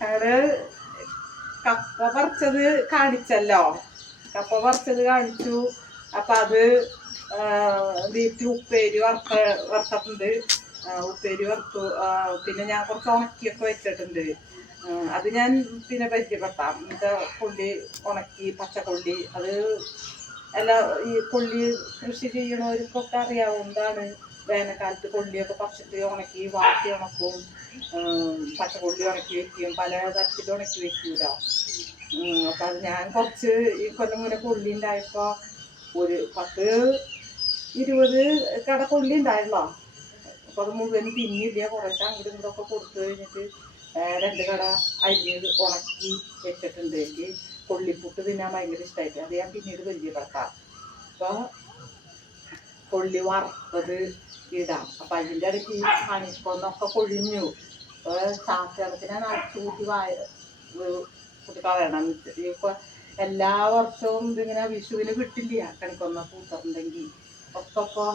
ഞങ്ങള് കപ്പ പറിച്ചത് കാണിച്ചല്ലോ, കപ്പ പറിച്ചത് കാണിച്ചു. അപ്പൊ അത് വീട്ടിൽ ഉപ്പേരി വറുത്തിട്ടുണ്ട്, ഉപ്പേരി വറുത്തു. പിന്നെ ഞാൻ കുറച്ച് ഉണക്കിയൊക്കെ വെച്ചിട്ടുണ്ട്. അത് ഞാൻ പിന്നെ പരിചയപ്പെട്ടാം. എന്നിട്ട് കൊള്ളി ഉണക്കി, പച്ചക്കൊള്ളി, അത് എല്ലാ ഈ കൊള്ളി കൃഷി ചെയ്യണവർക്കൊക്കെ അറിയാവുന്നതാണ്. വേനൽക്കാലത്ത് കൊള്ളിയൊക്കെ പറിച്ചിട്ട് ഉണക്കി വാട്ടി ഉണക്കും, പച്ചക്കൊള്ളി ഉണക്കി വെക്കും, പല തരത്തിൽ ഉണക്കി വെക്കൂലോ. അപ്പം അത് ഞാൻ കുറച്ച് ഈ കൊല്ലം മുന്നേ കൊള്ളി ഉണ്ടായപ്പോൾ ഒരു 10-20 കട കൊള്ളി ഉണ്ടായല്ലോ. അപ്പോൾ അത് മുഴുവൻ തിന്നില്ല, കുറേശ്ശെ അങ്ങോട്ടും ഇങ്ങോട്ടൊക്കെ കൊടുത്തു കഴിഞ്ഞിട്ട് 2 കട അരിഞ്ഞ് ഉണക്കി വെച്ചിട്ടുണ്ട്. എനിക്ക് കൊള്ളിപ്പുട്ട് തിന്നാൻ ഭയങ്കര ഇഷ്ടമായിട്ട് അത് ഞാൻ പിന്നീട് പരിചയപ്പെടുത്താം. അപ്പോൾ കൊള്ളി വറുത്തത് ഇടാം. അപ്പം അതിൻ്റെ ഇടയ്ക്ക് പണിക്കൊന്നൊക്കെ കൊഴിഞ്ഞു. അപ്പോൾ ചാക്കിടത്തിനാണ് അടിച്ചുകൂട്ടി കൂട്ടി കളയണം. ഇപ്പോൾ എല്ലാ വർഷവും ഇതിങ്ങനെ വിഷുവിന് കിട്ടില്ല കണിക്കൊന്ന പൂത്തുണ്ടെങ്കിൽ ഒക്കെ. ഇപ്പോൾ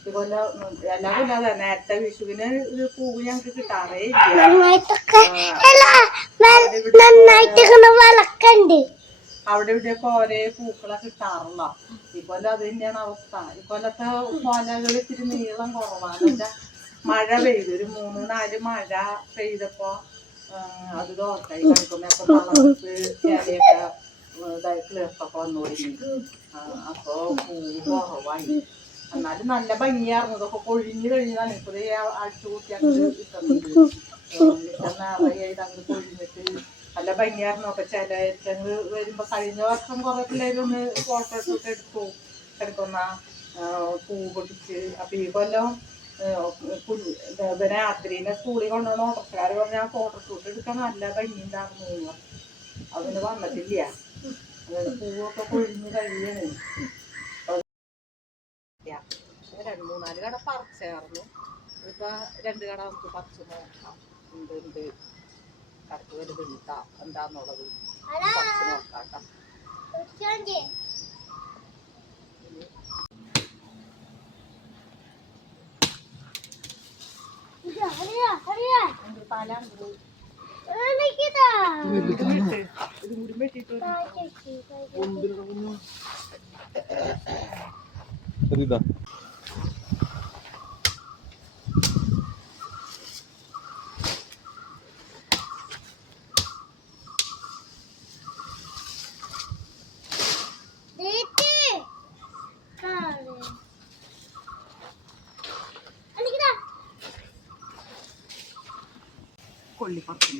ഇതുപോലെ എല്ലാ കൊല്ലാതെ നേരത്തെ വിഷുവിന് ഇത് പൂവ് ഞങ്ങൾക്ക് കിട്ടാറേ ഇല്ല. അവിടെ ഇവിടെയൊക്കെ ഒരേ പൂക്കളെ കിട്ടാറില്ല. ഇക്കൊല്ലം അത് തന്നെയാണ് അവസ്ഥ. ഇക്കൊല്ലത്തെ കോലകൾ ഇത്തിരി നീളം കുറവാണ്. മഴ പെയ്തു, ഒരു 3-4 മഴ പെയ്തപ്പോ അത് ദോഷമായി. കണിക്കൊന്നൊക്കെ തളർത്ത് ഇലയൊക്കെ കിളിർത്തൊക്കെ വന്നു തുടങ്ങി. അപ്പൊ പൂവ് കുറവായി. എന്നാലും നല്ല ഭംഗിയായിരുന്നു. ഇതൊക്കെ കൊഴിഞ്ഞു കഴിഞ്ഞതാണ്. ഇപ്പോഴേ അടിച്ചുകൂട്ടി അങ്ങോട്ട് കിട്ടുന്നുണ്ട്. നിറയെ അങ്ങോട്ട് കൊഴിഞ്ഞിട്ട് നല്ല ഭംഗിയായിരുന്നു. അപ്പൊ ചില വരുമ്പോ കഴിഞ്ഞ വർഷം കുറെ പിള്ളേരൊന്ന് ഫോട്ടോ എടുത്തിട്ട് എടുത്തു എടുക്കുന്ന പൂ പൊട്ടിച്ച്. അപ്പൊ ഈ കൊല്ലം രാത്രിനെ സ്കൂളിൽ കൊണ്ടുവന്ന ഓട്ടോക്കാർ പറഞ്ഞ ഫോട്ടോ ഷൂട്ട് എടുക്കാൻ നല്ല ഭംഗി ഉണ്ടായിരുന്നു. അതിന് വന്നിട്ടില്ല. പൂവൊക്കെ കൊഴിഞ്ഞ് കഴിയാണ്. 2-3-4 കട പറിച്ചായിരുന്നു. ഇപ്പൊ 2 കട നമുക്ക് പറിച്ച് നോക്കാം. ഉണ്ട് കടക്ക് വലുതുണ്ട എന്താന്നുള്ളത് പറിച്ച് നോക്കാം. കൊള്ളി പറിച്ചു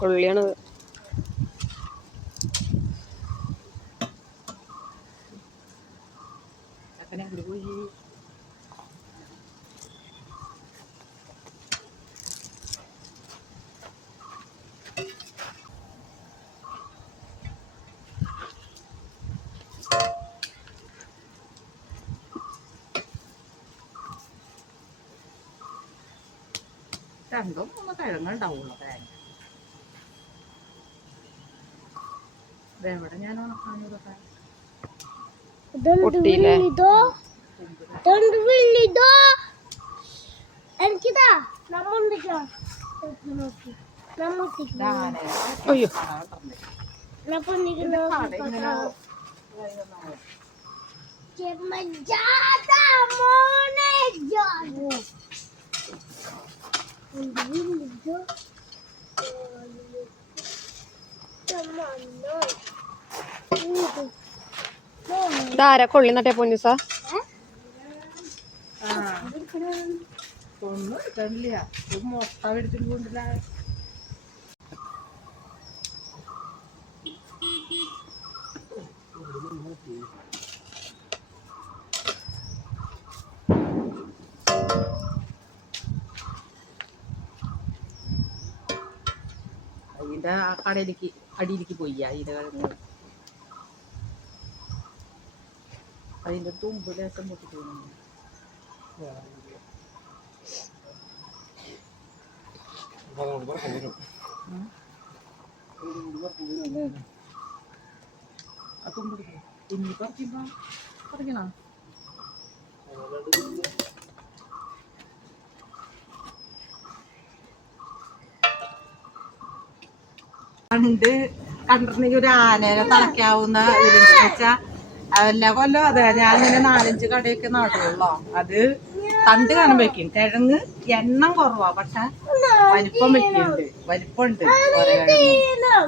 കൊള്ളിയാണത്. രണ്ടോ മൂന്നോ കിഴങ്ങുണ്ടാവുള്ളൂ. എവിടെ ഞാൻ ഉണക്കാനൊക്കെ എനിക്കിതാ അയ്യോ ഇതാരാ കൊള്ളി നട്ടേ പൊന്നിസ? ഒന്നും എടുക്കണില്ല, മുട്ട മേടിച്ചിട്ട് കൊണ്ടില്ല. അതിന്റെ ആ കടയിലേക്ക് അടിയിലേക്ക് പോയി അതിന്റെ കിഴങ്ങ് അതിന്റെ തുമ്പ് ലേശം പൊട്ടിക്കുന്നു. ആ തുമ്പ് ഇനി പറിക്കുമ്പോ പറിക്കണോ? പണ്ട് കണ്ടിട്ടുണ്ടെങ്കിൽ ഒരു ആനേനെ തളയ്ക്കാവുന്ന ഇതിലെന്ന് വെച്ചാ എല്ലാ കൊല്ലം അതെ ഞാനിങ്ങനെ 4-5 കടയൊക്കെ നടുള്ളൂ. അത് തണ്ട് കാണാൻ വെക്കും, കിഴങ്ങ് എണ്ണം കുറവാ, പക്ഷെ വലിപ്പം വെക്കുന്നുണ്ട്, വലിപ്പമുണ്ട് ഓരോ കിഴങ്ങും.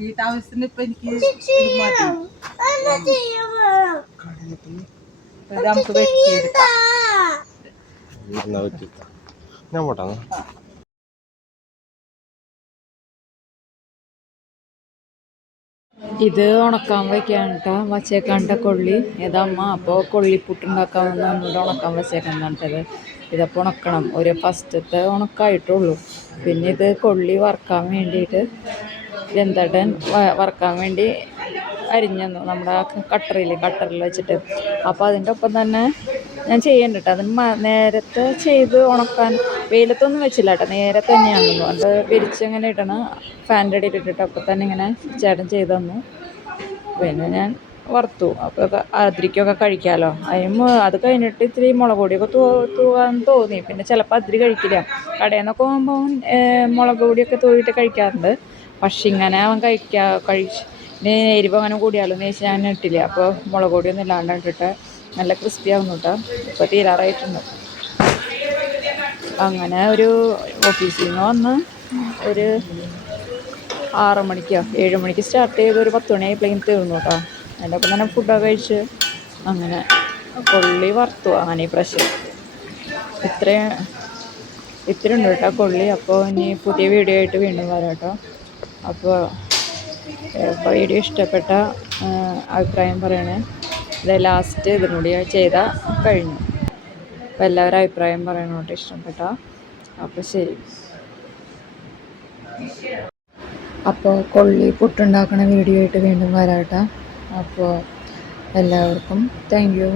വീട്ടാവശ്യത്തിന് ഇപ്പൊ എനിക്ക് നമുക്ക് വെട്ടിയെടുക്കാം. ഇത് ഉണക്കാൻ വയ്ക്കാൻ കേട്ടോ വച്ചേക്കാണ്ട കൊള്ളി. ഇതമ്മ അപ്പോൾ കൊള്ളിപ്പുട്ടുണ്ടാക്കാമെന്ന് പറഞ്ഞിട്ട് ഉണക്കാൻ വച്ചേക്കാൻ കണ്ടത്. ഇതപ്പോൾ ഉണക്കണം, ഒരു ഫസ്റ്റത്തെ ഉണക്കായിട്ടുള്ളൂ. പിന്നെ ഇത് കൊള്ളി വറുക്കാൻ വേണ്ടിയിട്ട് വെന്തടൻ വറുക്കാൻ വേണ്ടി അരിഞ്ഞു നമ്മുടെ കട്ടറിൽ വെച്ചിട്ട്. അപ്പോൾ അതിൻ്റെ ഒപ്പം തന്നെ ഞാൻ ചെയ്യണ്ട കേട്ടോ, അതിന് നേരത്തെ ചെയ്ത് ഉണക്കാൻ വെയിലത്തൊന്നും വെച്ചില്ല കേട്ടോ, നേരെ തന്നെയാണെന്നു അത് വിരിച്ചങ്ങനെ ഇടണം. ഫാനിൻ്റെ അടിയിൽ ഇട്ടിട്ട് അപ്പോൾ തന്നെ ഇങ്ങനെ ചേട്ടൻ ചെയ്ത് തന്നു. പിന്നെ ഞാൻ വറുത്തു, അപ്പോൾ അതിരിക്കൊക്കെ കഴിക്കാമല്ലോ. അത് കഴിഞ്ഞിട്ട് ഇത്തിരി മുളക് പൊടിയൊക്കെ തൂവാൻ തോന്നി. പിന്നെ ചിലപ്പോൾ അതിരി കഴിക്കില്ല, കടയിൽ നിന്നൊക്കെ പോകുമ്പോൾ മുളക് പൊടിയൊക്കെ തൂവിയിട്ട് കഴിക്കാറുണ്ട്. പക്ഷെ ഇങ്ങനെ അവൻ പിന്നെ എരിവ് അങ്ങനെ കൂടിയാലോ എന്ന് ചോദിച്ചാൽ ഞാൻ ഇട്ടില്ല. അപ്പോൾ മുളക് പൊടിയൊന്നും ഇല്ലാണ്ട് ഇട്ടിട്ട് നല്ല ക്രിസ്പി ആവുന്നു കേട്ടോ. ഇപ്പോൾ തീരാറായിട്ടുണ്ട്. അങ്ങനെ ഒരു ഓഫീസിൽ നിന്ന് വന്ന് ഒരു 6 മണിക്കോ 7 മണിക്ക് സ്റ്റാർട്ട് ചെയ്ത് ഒരു 10 മണിയായപ്പോഴേക്കും തീർന്നു കേട്ടോ. അതിൻ്റെ ഒപ്പം തന്നെ ഫുഡൊക്കെ കഴിച്ച് അങ്ങനെ കൊള്ളി വറുത്തു. അങ്ങനെ ഈ പ്രാവശ്യം ഇത്ര ഉണ്ട് കേട്ടോ കൊള്ളി. അപ്പോൾ ഇനി പുതിയ വീഡിയോ ആയിട്ട് വീണ്ടും വരാം കേട്ടോ. അപ്പോൾ വീഡിയോ ഇഷ്ടപ്പെട്ട അഭിപ്രായം പറയണേ. ഇത് ലാസ്റ്റ് ഇതിനൂടി ചെയ്താൽ കഴിഞ്ഞു. അപ്പോൾ എല്ലാവരും അഭിപ്രായം പറയണോട്ട് ഇഷ്ടപ്പെട്ട. അപ്പോൾ ശരി. അപ്പോൾ കൊള്ളി പുട്ടുണ്ടാക്കണ വീഡിയോ ആയിട്ട് വീണ്ടും വരാം കേട്ടോ. അപ്പോൾ എല്ലാവർക്കും താങ്ക് യു.